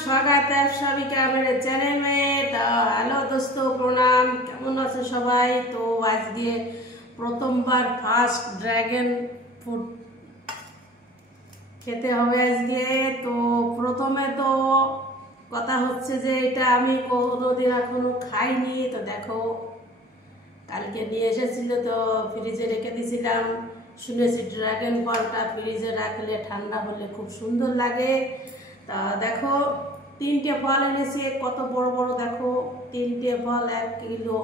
स्वागत है आप सभी का मेरे चैनल में। तो हेलो दोस्तों, प्रणाम। কেমন আছো সবাই? তো আজকে প্রথমবার ফার্স্ট ড্রাগন ফ্রুট খেতে হবে আজকে। তো প্রথমে তো কথা হচ্ছে যে এটা আমি কোনোদিন এখনো খাইনি। তো দেখো, কালকে নিয়ে এসেছিল, তো ফ্রিজে রেখে দিয়েছিলাম। শুনেছি ড্রাগন ফলটা ফ্রিজে রাখলে ঠান্ডা হলে খুব সুন্দর লাগে। তা দেখো, 3টে ফল এনেছি, কত বড় বড় দেখো, 3টে ফল 1 কিলো।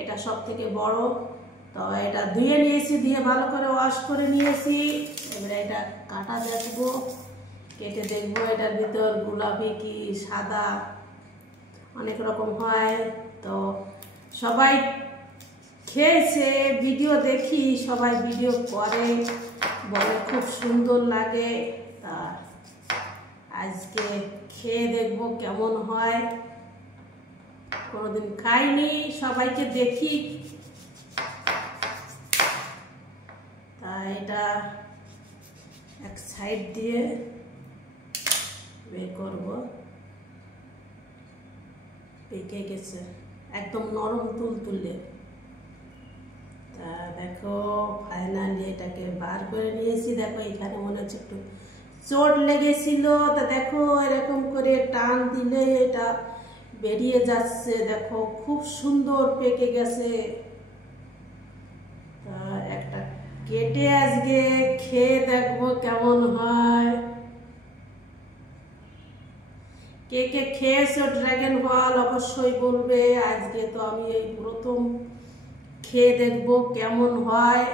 এটা সব থেকে বড়। তো এটা ধুয়ে নিয়েছি, ধুয়ে ভালো করে ওয়াশ করে নিয়েছি। এবারে এটা কাটা দেখবো, কেটে দেখবো এটার ভিতর গোলাপি কি সাদা অনেক রকম হয়। তো সবাই খেয়েছে, ভিডিও দেখি, সবাই ভিডিও করে, বলে খুব সুন্দর লাগে। তা আজকে খেয়ে দেখবো কেমন হয়। কোনোদিন খাইনি, সবাইকে দেখি। তা এটা এক সাইড দিয়ে বের করবো। পেকে গেছে, একদম নরম তুলতুলে। তা দেখো, ফাইনালি এটাকে বার করে নিয়েছি। দেখো এখানে মনে হচ্ছে একটু চোট লেগেছিল। তা দেখো এরকম করে টান দিলে এটা বেরিয়ে যাচ্ছে। দেখো খুব সুন্দর পেকে গেছে। তা একটা কেটে আজকে খেয়ে দেখবো কেমন হয়। কে কে খেয়েছো ড্রাগন ফল অবশ্যই বলবে। আজকে তো আমি এই প্রথম খেয়ে দেখবো কেমন হয়।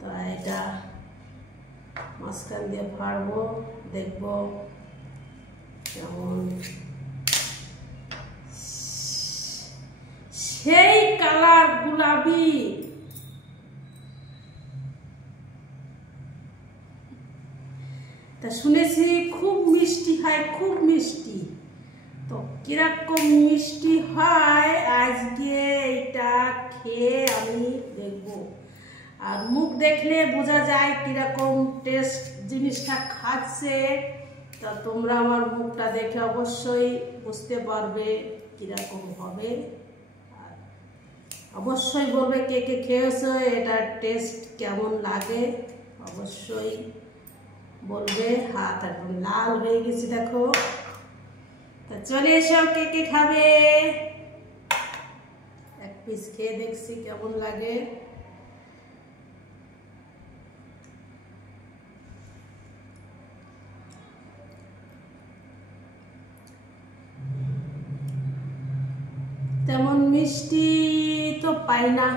তো এটা মাঝখান দিয়ে ফাড়বো, দেখবো কেমন। সেই কালার গোলাপি। তা শুনেছি খুব মিষ্টি হয়, খুব মিষ্টি। তো কিরকম মিষ্টি হয় আজকে এটা খেয়ে আমি দেখবো। আর মুখ দেখলে বোঝা যায় কিরকম টেস্ট জিনিসটা খাচ্ছে। তা তোমরা আমার মুখটা দেখে অবশ্যই বুঝতে পারবে কিরকম হবে। আর অবশ্যই বলবে কে কে খেয়েছো, এটার টেস্ট কেমন লাগে অবশ্যই বলবে। হাত একদম লাল হয়ে গেছে দেখো। তা চলে এসো, কে কে খাবে। এক পিস খেয়ে দেখছি কেমন লাগে। তেমন মিষ্টি তো পাই না।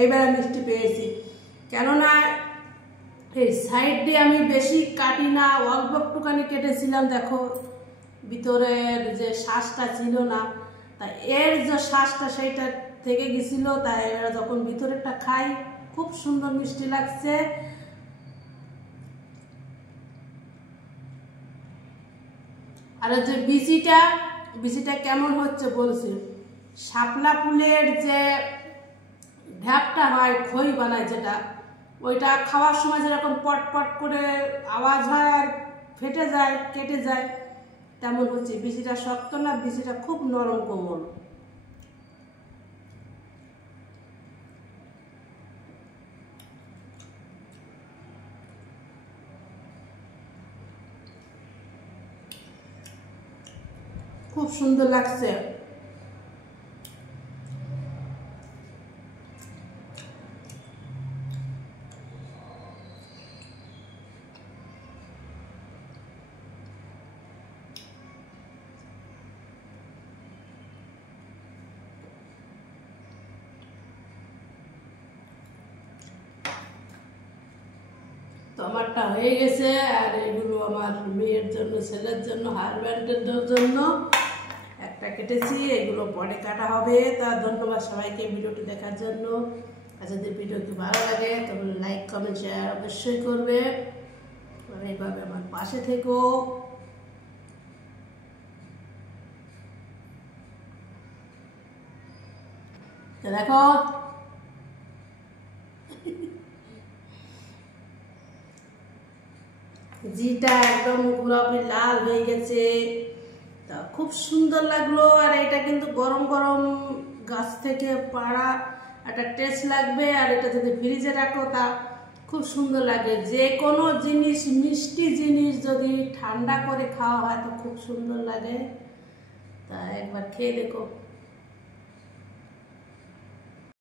এইবার মিষ্টি পেয়েছি, কেননা এই সাইড দিয়ে আমি বেশি কাটি না, অল্প একটুখানি কেটেছিলাম। দেখো ভিতরের যে শ্বাসটা ছিল না, তাই এর যে শ্বাসটা সেইটা থেকে গেছিল। তাই এরা যখন ভিতরেরটা খাই খুব সুন্দর মিষ্টি লাগছে। আর যে বিচিটা কেমন হচ্ছে বলছি। শাপলা ফুলের যে ঢ্যাপটা হয়, খই বানায় যেটা, ওইটা খাওয়ার সময় যেরকম পট পট করে আওয়াজ হয় আর ফেটে যায়, কেটে যায়, তেমন হচ্ছে। বিচিটা শক্ত না, বিচিটা খুব নরম কোমল। খুব সুন্দর লাগছে। তো আমারটা হয়ে গেছে। আর এগুলো আমার মেয়ের জন্য, ছেলের জন্য, হাজব্যান্ডের জন্য একটা কেটেছি। এগুলো পরে কাটা হবে। তা ধন্যবাদ সবাইকে ভিডিওটি দেখার জন্য। আর যদি ভিডিওটি ভালো লাগে তাহলে লাইক, কমেন্ট, শেয়ার অবশ্যই করবে। আর এইভাবে আমার পাশে থেকো। তো দেখো জিটা একদম গোলাপি লাল হয়ে গেছে, তা খুব সুন্দর লাগলো। আর এটা কিন্তু গরম গরম গাছ থেকে পাড়া একটা টেস্ট লাগবে। আর এটা যদি ফ্রিজে রাখো তা খুব সুন্দর লাগে। যে কোনো জিনিস, মিষ্টি জিনিস যদি ঠান্ডা করে খাওয়া হয় তো খুব সুন্দর লাগে। তা একবার খেয়ে দেখো।